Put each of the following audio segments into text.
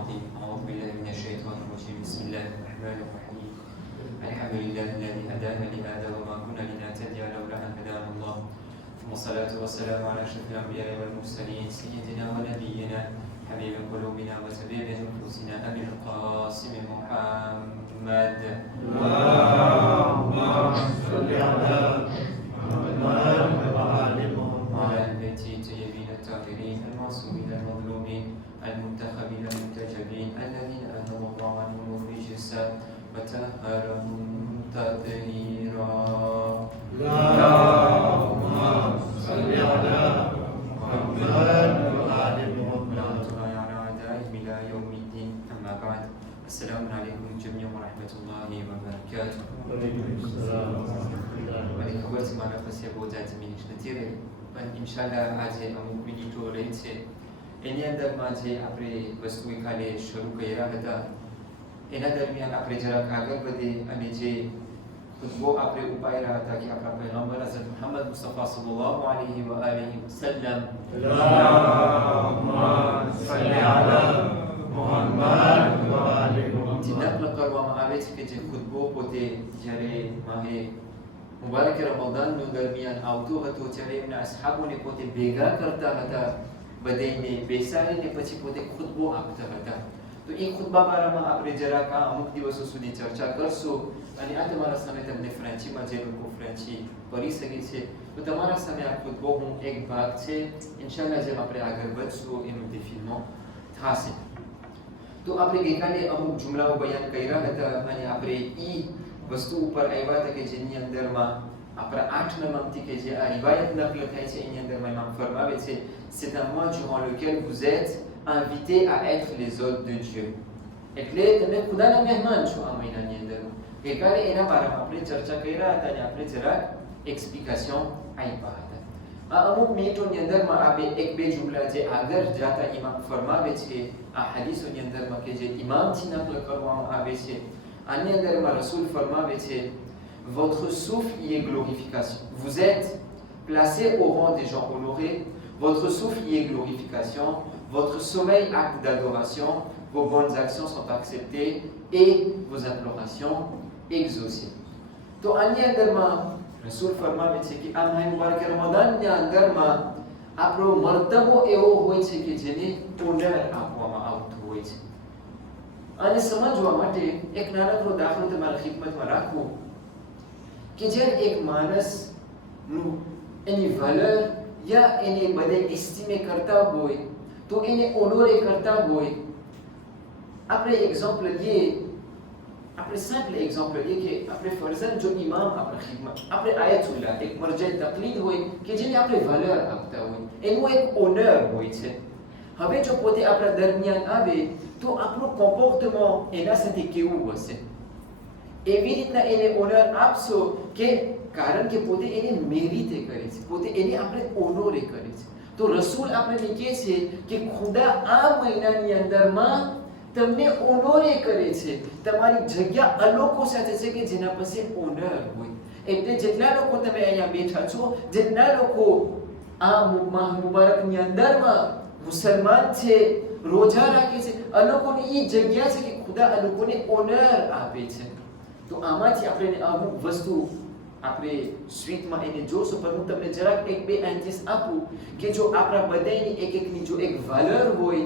العظيم. أعوذ بالله من الشيطان الرجيم. بسم الله الرحمن الرحيم. الحمد لله الذي هدانا لهذا وما كنا لنهتدي لولا أن هدانا الله. ثم الصلاة والسلام على أشرف الأنبياء والمرسلين سيدنا ونبينا حبيب قلوبنا وطبيب نفوسنا أبي القاسم محمد. اللهم صل على محمد وعلى وعلى البيت الطيبين الطاهرين المعصومين المظلومين المنتخبين المنتجبين الذين أنزل الله عنهم الرجس وطهرهم تطهيرا. اللهم صل على محمد وعلى ورحمة الله على أعدائهم إلى يوم الدين. أما بعد، السلام عليكم جميعا ورحمة الله وبركاته. Baik, khabar semana pasal boja jemini sendiri. Dan inshallah આજે અમુક મિનિટો રહી છે એની અંદરમાં જે આપણે વસ્તુ કાલે શરૂ કર્યા હતા એના દરમિયાન આપણે જરાક આગળ વધીએ અને જે ખુતબો આપણે ઉપાડ્યા હતા કે આપણા પૈગંબર હઝરત મુહમ્મદ મુસ્તફા સલ્લલ્લાહુ અલૈહિ વ આલિહિ વસલ્લમ اللهم صل على محمد وعلى જે નકલ કરવામાં આવે છે કે જે ખુતબો પોતે જ્યારે માહે મુબારક રમઝાનનો દરમિયાન આવતો હતો ત્યારે એમના અસહાબોને પોતે ભેગા કરતા હતા, બધાને બેસાડીને પછી પોતે ખુતબો આપતા હતા. તો એ ખુતબા બારામાં આપણે જરાક અમુક દિવસો સુધી ચર્ચા કરશું અને આ તમારા સામે તમને ફ્રેન્ચીમાં જે લોકો ફ્રેન્ચી કરી શકે છે તો તમારા સામે આ ખુતબો હું એક ભાગ છે ઇન્શાલ્લાહ જેમ આપણે આગળ વધશું એનું ડિફિલ્મો થશે. તો આપણે ગઈકાલે અમુક જુમલાઓ બયાન કર્યા હતા અને આપણે ઈ વસ્તુ ઉપર આવ્યા હતા કે જેની અંદરમાં આપણા 8 નંબરથી કે જે આ રિવાયત નકલ થાય છે એની અંદરમાં ઇમામ ફરમાવે છે c'est un mois durant lequel vous êtes invités à être les hôtes de Dieu. એટલે તમે ખુદાના મહેમાન છો આ મહિનાની અંદર. ગઈકાલે એના બારામાં આપણે ચર્ચા કર્યા હતા અને આપણે જરાક એક્સપ્લિકેશન આપ્યા હતા. આ અમુક મિનિટોની અંદરમાં આ એક બે જુમલા જે આગળ જાતા ઇમામ ફરમાવે છે આ હદીસોની અંદરમાં કે જે ઇમામથી નકલ કરવામાં આવે છે આની અંદરમાં રસૂલ ફરમાવે છે votre souffle y est glorification. Vous êtes placé au rang des gens honorés. Votre souffle y est glorification. Votre sommeil acte d'adoration. Vos bonnes actions sont acceptées et vos implorations exaucées. તો આની અંદરમાં રસૂલ ફરમાવે છે કે આ મહિના મુબારક રમઝાનના અંદરમાં આપણો મર્તબો એવો હોય છે કે જેને ઓનર આપવામાં આવતું હોય છે. આને સમજવા માટે એક નાનકડો દાખલો તમારા ખિદમતમાં રાખું કે જ્યારે એક માણસનું એની વેલ્યુ યા એને બધે એસ્ટિમે કરતા હોય તો એને ઓનોરે કરતા હોય. આપણે એક્ઝામ્પલ લઈએ, આપણે સિમ્પલ એક્ઝામ્પલ લઈએ કે આપણે ફરઝન જો ઇમામ આપણા ખિદમત આપણે આયતુલ્લાહ એક મરજે તકલીદ હોય કે જેને આપણે વેલ્યુ આપતા હોય એનું એક ઓનર હોય છે. હવે જો પોતે આપણા દરમિયાન આવે તો આપણું કોમ્પોર્ટમેન્ટ એના સાથે કેવું હશે? એવી રીતના એને ઓનર આપશો કે કારણ કે પોતે એને મેરીતે કરે છે, પોતે એને આપણે ઓનોરે કરે છે. તો રસૂલ આપણને કહે છે કે ખુદા આ મહિનાની અંદરમાં તમને ઓનોરે કરે છે. તમારી જગ્યા અલોકો સાથે છે કે જેના પાસે ઓનર હોય. એટલે જેટલા લોકો તમે અહીંયા બેઠા છો, જેટલા લોકો આ માહ મુબારકની અંદરમાં મુસલમાન છે, રોજા રાખે છે, આ લોકોની એ જગ્યા છે કે ખુદા આ લોકોને ઓનર આપે છે. તો આમાંથી આપણે અમુક વસ્તુ આપણે સ્વીટમાં એને જોશો, પણ હું તમને જરાક એક બે એન્જીસ આપું કે જો આપણા બધાની એક એકની જો એક વેલ્યુ હોય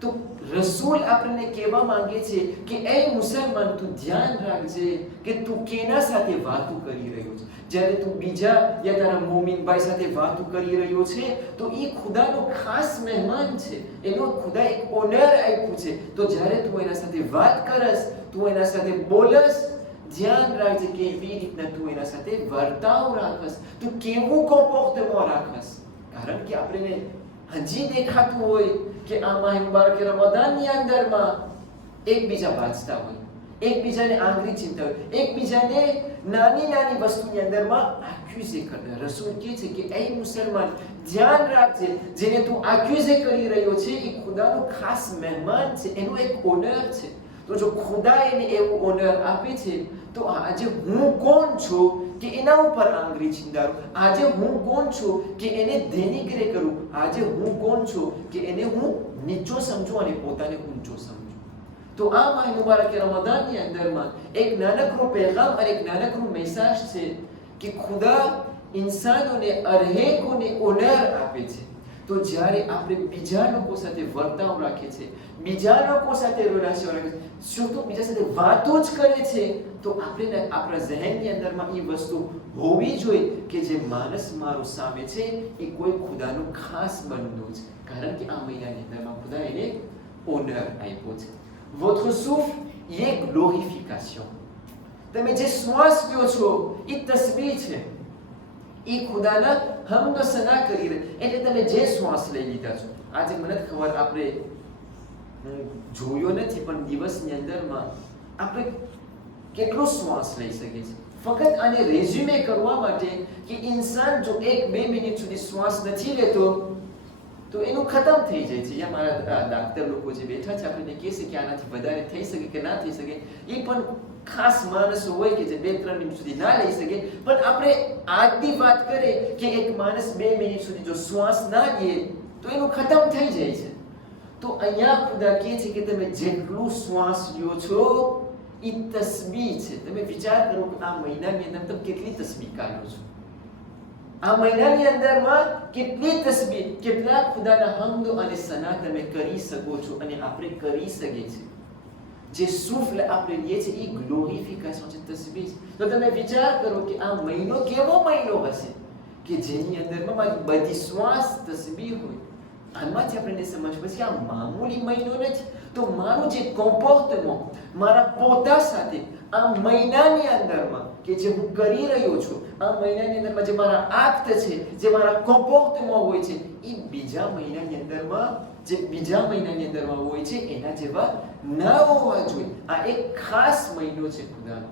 તો રસૂલ આપણને કહેવા માંગે છે કે એ મુસલમાન તું ધ્યાન રાખજે કે તું કેના સાથે વાતો કરી રહ્યો છે. જ્યારે તું બીજા યા તારા મોમિન ભાઈ સાથે વાતો કરી રહ્યો છે તો એ ખુદાનો ખાસ મહેમાન છે, એનો ખુદા એક ઓનર આપ્યું છે. તો જ્યારે તું એના સાથે વાત કરસ, તું એના સાથે બોલસ, ધ્યાન રાખજે કે કેવી રીતના તું એના સાથે વર્તાવ રાખસ, તું કેવું કોમ્પોર્ટમેન્ટ રાખસ. કારણ કે આપણે હજી દેખાતું હોય કે આ માહ મુબારક રમઝાનની અંદરમાં એકબીજા બાજતા હોય, એકબીજાને આંગળી ચીંધતા હોય, એકબીજાને નાની નાની વસ્તુની અંદરમાં એક્યુઝે કરતા. રસૂલ કહે છે કે એ મુસલમાન ધ્યાન રાખજે, જેને તું એક્યુઝે કરી રહ્યો છે એ ખુદાનો ખાસ મહેમાન છે, એનો એક ઓનર છે. તો જો ખુદા એને એવું ઓનર આપે છે તો આજે હું કોણ છું કે એના ઉપર આંગળી ચિંદારું. આજે હું કોણ છું કે એને દેનિગ્રે કરું. આજે હું કોણ છું કે એને હું નીચો સમજું અને પોતાને ઊંચો સમજું. તો આ માહ મુબારક રમઝાનની અંદરમાં એક નાનકડો પેગામ અને એક નાનકડો મેસેજ છે કે ખુદા ઇન્સાનોને અરહેકોને ઓનર આપે છે. તો જ્યારે આપણે બીજા લોકો સાથે વર્તાવ રાખીએ છીએ, બીજા લોકો સાથે રિલેશન રાખીએ છીએ, શું તો બીજા સાથે વાતો જ કરે છે, તો આપણે આપણા ઝહેનની અંદરમાં એ વસ્તુ હોવી જોઈએ કે જે માણસ મારો સામે છે એ કોઈ ખુદાનો ખાસ બંદો છે, કારણ કે આ મહિનાની અંદરમાં ખુદા એને ઓનર આપ્યો છે. votre souffle એ ગ્લોરિફિકેશન. તમે જે શ્વાસ લ્યો છો એ તસ્બીહ છે, એ ખુદાના હમદો સના કરી રહે. એટલે તમે જે શ્વાસ લઈ લીધા છો, આજે મને ખબર આપણે જોયો નથી પણ દિવસની અંદરમાં આપણે કેટલો શ્વાસ લઈ શકીએ છીએ. ફક્ત આને રેઝ્યુમે કરવા માટે કે ઇન્સાન જો 1-2 મિનિટ સુધી શ્વાસ નથી લેતો તો એનું ખતમ થઈ જાય છે. યા મારા ડાક્ટર લોકો જે બેઠા છે આપણને કહેશે કે આનાથી વધારે થઈ શકે કે ના થઈ શકે. એ પણ ખાસ માણસો હોય કે જે 2-3 મિનિટ સુધી ના લઈ શકે. પણ આપણે આજની વાત કરીએ કે એક માણસ 2 મિનિટ સુધી જો શ્વાસ ના લે તો એનું ખતમ થઈ જાય છે. તો અહીંયા ખુદા કહે છે કે તમે જેટલું શ્વાસ લ્યો છો એ તસ્બીહ છે. તમે વિચાર કરો કે આ મહિનાની અંદર તમે કેટલી તસ્બીહ કાઢો છો. આ મહિનાની અંદરમાં કેટલી તસ્બીહ, કેટલા ખુદાના હમદો અને સના તમે કરી શકો છો અને આપણે કરી શકીએ છીએ. જે સૂફલ આપણે લઈએ છીએ એ ગ્લોરિફિકેશન છે, તસ્બીહ. તો તમે વિચાર કરો કે આ મહિનો કેવો મહિનો હશે કે જેની અંદરમાં મારી બધી શ્વાસ તસ્બીહ હોય. આમાંથી આપણને સમજ પડશે કે આ મામૂલી મહિનો નથી. તો મારું જે કોમ્પોર્ટમેન્ટ મારા પોતા સાથે આ મહિનાની અંદરમાં કે જે હું કરી રહ્યો છું, આ મહિનાની અંદરમાં જે મારા આક્ટ છે, જે મારા કોમ્પોર્ટમેન્ટ હોય છે, એ બીજા મહિનાની અંદરમાં જે બીજા મહિનાની અંદરમાં હોય છે એના જેવા ન હોવા જોઈએ. આ એક ખાસ મહિનો છે ખુદાનો.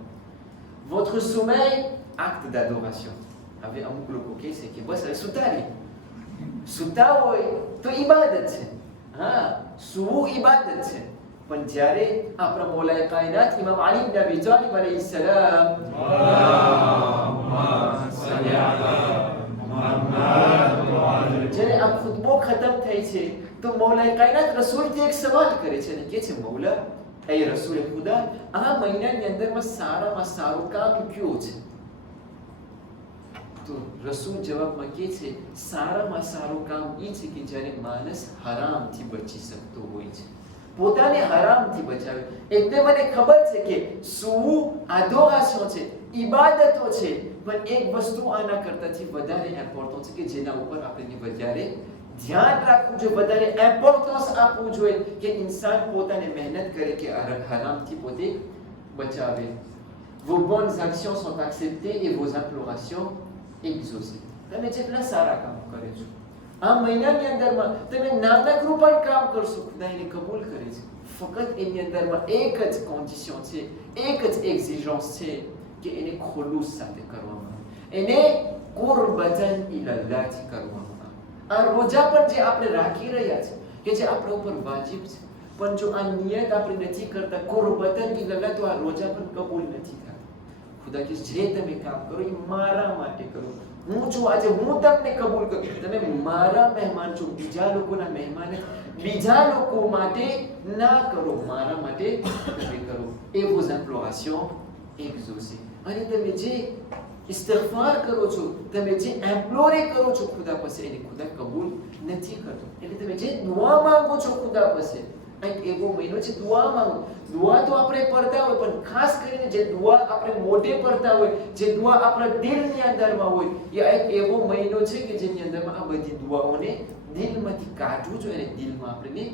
votre sommeil acte d'adoration. હવે અમુક લોકો કહે છે કે બસ હવે સુતા રહી. સુતા હોય તો ઇબાદત છે. હા, સૂવું ઇબાદત છે. પણ જ્યારે આપણા મૌલાએ કાયનાત ઇમામ અલી ઇબ્ન અબી તાલિબ અલૈહિ સલામ જ્યારે આ ખુતબો ખતમ થાય છે તો મૌલાએ કાયનાત રસૂલથી એક સવાલ કરે છે અને કહે છે, મૌલા એ રસૂલ ખુદા, આ મહિનાની અંદરમાં સારામાં સારું કામ કયું છે? તો રસૂલ જવાબમાં કહે છે, સારામાં સારું કામ એ છે કે જ્યારે માણસ હરામથી બચી શકતો હોય છે, પોતાને હરામથી બચાવે. એટલે મને ખબર છે કે સૂવું આદોરાશો છે, ઇબાદતો છે, પણ એક વસ્તુ આના કરતાથી વધારે ઇમ્પોર્ટન્ટ છે કે જેના ઉપર આપણે વધારે ધ્યાન રાખવું જોઈએ, વધારે ઇમ્પોર્ટન્સ આપવું જોઈએ કે ઇન્સાન પોતાને મહેનત કરે કે હરામથી પોતે બચાવે. Vos bonnes actions sont acceptées et vos implorations exaucées. તમે જેટલા સારા કામ કરે છો આ મહિનાની અંદરમાં તમે નાનકડું પણ કામ કરશો, ખુદા એને કબૂલ કરે છે. ફક્ત એની અંદરમાં એક જ કન્ડિશન છે, એક જ એક્ઝિજન્સ છે કે એને ખુલૂસ સાથે કરવામાં આવે, એને કુરબતન ઇલલ્લાહથી કરવામાં આવે. આ રોજા પણ જે આપણે રાખી રહ્યા છે કે જે આપણા ઉપર વાજિબ છે, પણ જો આ નિયત આપણે નથી કરતા કુરબતન ઇલલ્લાહ તો આ રોજા પણ કબૂલ નથી થતા. ખુદા કે જે તમે કામ કરો એ મારા માટે કરો. હું છું, આજે હું તમને કબૂલ કરું. તમે મારા મહેમાન છો, બીજા લોકોના મહેમાન બીજા લોકો માટે ના કરો, મારા માટે તમે કરો. એ vos implorations exaucées. અને તમે જે ઇસ્તિગફાર કરો છો, તમે જે એમ્પ્લોરે કરો છો ખુદા પાસે, એને ખુદા કબૂલ નથી કરતો. એટલે તમે જે દુઆ માંગો છો ખુદા પાસે, એક એવો મહિનો છે દુઆ માંગો. દુઆ તો આપણે પડતા હોય, પણ ખાસ કરીને જે દુઆ આપણે મોઢે પડતા હોય, જે દુઆ આપણા દિલની અંદરમાં હોય, એ એક એવો મહિનો છે કે જેની અંદરમાં આ બધી દુઆઓને દિલમાંથી કાઢવું જોઈએ અને દિલમાં આપણે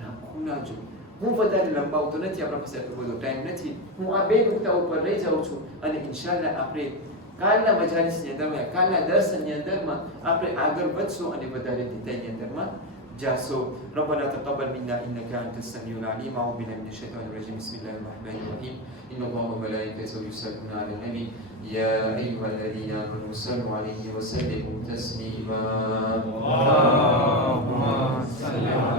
રાખવું ના જોઈએ. હું વધારે લંબાવતો નથી, આપણા પાસે એટલો બધો ટાઈમ નથી. હું આ 2 નુકતા ઉપર લઈ જાઉં છું અને ઇન્શાઅલ્લાહ આપણે કાલના મજાલિસની અંદરમાં, કાલના દર્શનની અંદરમાં આપણે આગળ વધશું અને વધારે ડિટેલની અંદરમાં جاسو ربنا تقبل منا انك انت السميع العليم. اعوذ بالله من الشيطان الرجيم. بسم الله الرحمن الرحيم. ان الله وملائكته يصلون على النبي يا ايها الذين امنوا صلوا عليه وسلموا تسليما. اللهم صل على